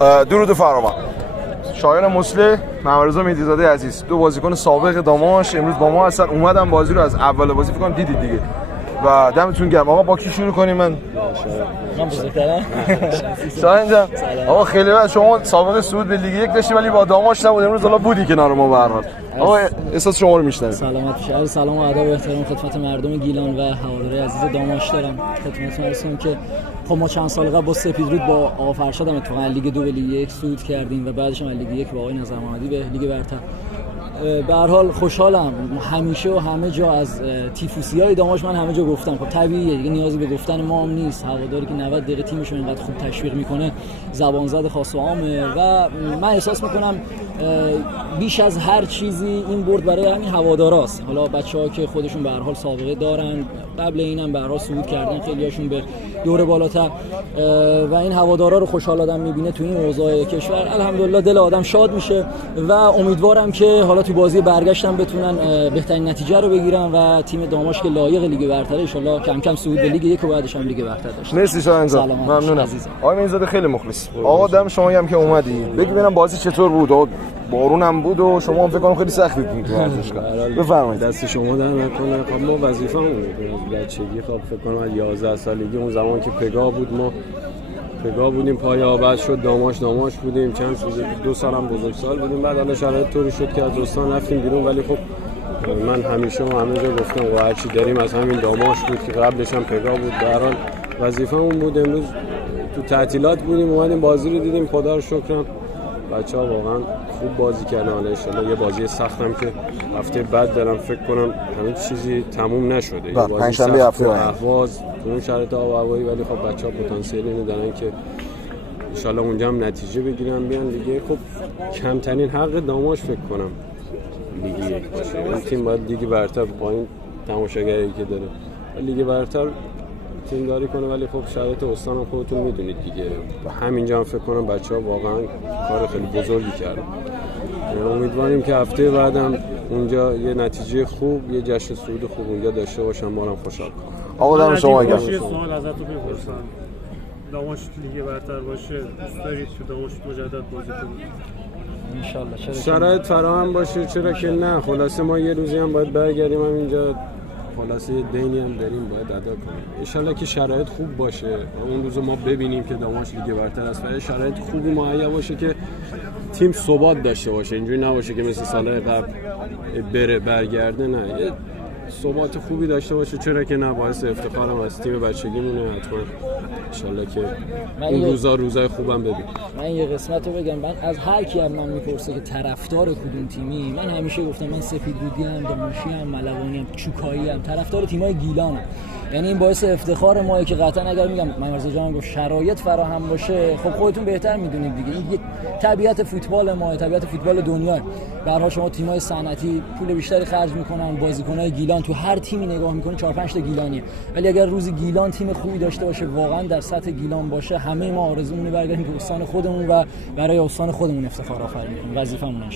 درود فراوان. شایان مسلح، محمدرضا مهدیزاده عزیز، دو بازیکن سابق داماش امروز با ما هستن. اومدن بازی رو از اول بازی فکر کنم دیدید دیگه و دمتون گرم. آقا با کی شروع کنیم؟ من بزرگترم. شایان جان، آقا خیلی وقت شما سابقه صعود به لیگ یک داشتی ولی با داماش نبود، امروز حالا بودی کنار ما به هر حال. آقا احساس شما رو میشنویم. سلامت باشید. سلام و ادب و احترام خدمت مردم گیلان و هواداری عزیز داماش دارم. خدمتتون عرض که خب ما چند سال قبل با سپیدرود با آقا فرشاد هم اتفاقا لیگ 2 به لیگ 1 صعود کردیم و بعدش هم لیگ 1 با آقای نظر محمدی به لیگ برتر. به هر حال خوشحالم همیشه و همه جا از تیفوسیای داماش من همه جا گفتم. خب طبیعیه دیگه، نیازی به گفتن ما هم نیست. هواداری که 90 دقیقه تیمش رو اینقدر خوب تشویق میکنه زبان زد خاص و عامه و من احساس میکنم بیش از هر چیزی این برد برای همین هواداراست. حالا بچه‌ها که خودشون به هر حال سابقه دارن، قبل اینم به هر حال صعود کردن، خیلیاشون به دور بالاتر و این هوادارا رو خوشحال آدم میبینه تو این اوضاع کشور. الحمدلله دل آدم شاد میشه و امیدوارم که حالا تو بازی برگشتن بتونن بهترین نتیجه رو بگیرن و تیم داماش که لایق لیگ برتره ان شاءالله کم کم صعود به لیگ 1 و بعدش هم لیگ برتر داشته. مرسی شایان جان، ممنونم. آقای مهدیزاده خیلی مخلص. آقا دم شما هم که اومدی. بگی ببینم بازی چطور بود؟ بارون هم بود و شما هم فکر کنم خیلی سخت بود تو ورزشگاه. بفرمایید. دست شما در نکنه. خب ما وظیفه‌مون بود از بچگی. خب فکر کنم از 11 سالگی اون زمان که پگاه بود ما پگاه بودیم، پای آباد شد داماش بودیم، چند سال 2 سالم بزرگسال بودیم. بعد حالا شرایط طوری شد که از دوستان رفتیم بیرون، ولی خب من همیشه و همه جا گفتم و هرچی داریم از همین داماش بود که قبلش هم پگاه بود. در حال وظیفه‌مون بود. امروز تو تعطیلات بودیم اومدیم بازی رو دیدیم. خدا رو شکرم بچه‌ها واقعا خوب بازی کردن. حالا ان شاءالله یه بازی سختم که هفته بعد دارم فکر کنم همین چیزی تموم نشده. یه بازی سخت هفته اهواز تو اون شرایط آب و هوایی، ولی خب بچه‌ها پتانسیل اینو دارن که ان شاءالله اونجا هم نتیجه بگیرن بیان دیگه. خب کمترین حق داماش فکر کنم لیگ 1 باشه. این تیم باید لیگ برتر با این تماشاگری که داره لیگ برتر تیم داری کنه، ولی خب شرایط استان هم خودتون میدونید دیگه. همینجا هم فکر کنم بچه‌ها واقعا کار خیلی بزرگی کردن. امیدواریم که هفته بعدم اونجا یه نتیجه خوب، یه جشن صعود خوب اونجا داشته باشن، ما هم خوشحال کنیم. آقا دم شما گرم. سوال ازتون بپرسم. داماش لیگ برتر باشه، دوست دارید که داماش مجدد بازی کنید؟ ان شاءالله شرایط فراهم باشه چرا که نه. خلاصه ما یه روزی هم باید برگردیم همینجا، خلاصه یه دینی هم داریم باید ادا کنیم. ان شاءالله که شرایط خوب باشه اون روز ما ببینیم که داماش لیگ برتر است و شرایط خوبی مهیا باشه که تیم ثبات داشته باشه. اینجوری نباشه که مثل سال‌های قبل بره برگرده، نه، یه ثبات خوبی داشته باشه. چرا که نه، باعث افتخارم از تیم بچگیمونه. حتما انشالله که اون روزای خوبم ببینیم. من یه قسمت رو بگم. من از هر کی از من میپرسه که طرفدار کدوم تیمی، من همیشه گفتم من سپیدرودی ام، داماشی ام، ملوانی ام، چوکایی ام، طرفدار تیمای گیلانم. یعنی این باعث افتخار ماه که قطعا اگر میگم محمدرضا جان گفت شرایط فراهم باشه، خب خودتون بهتر میدونید دیگه. این طبیعت فوتبال ما، طبیعت فوتبال دنیا. به هر حال شما تیم‌های صنعتی پول بیشتری خرج میکنن، بازیکن‌های گیلان تو هر تیمی نگاه میکنی 4-5 تا گیلانیه، ولی اگر روز گیلان تیم خوبی داشته باشه، واقعا در سطح گیلان باشه، همه ما آرزومون برگردیم که استان خودمون و برای استان خودمون افتخار آفرین کنیم. وظیفه‌مون ان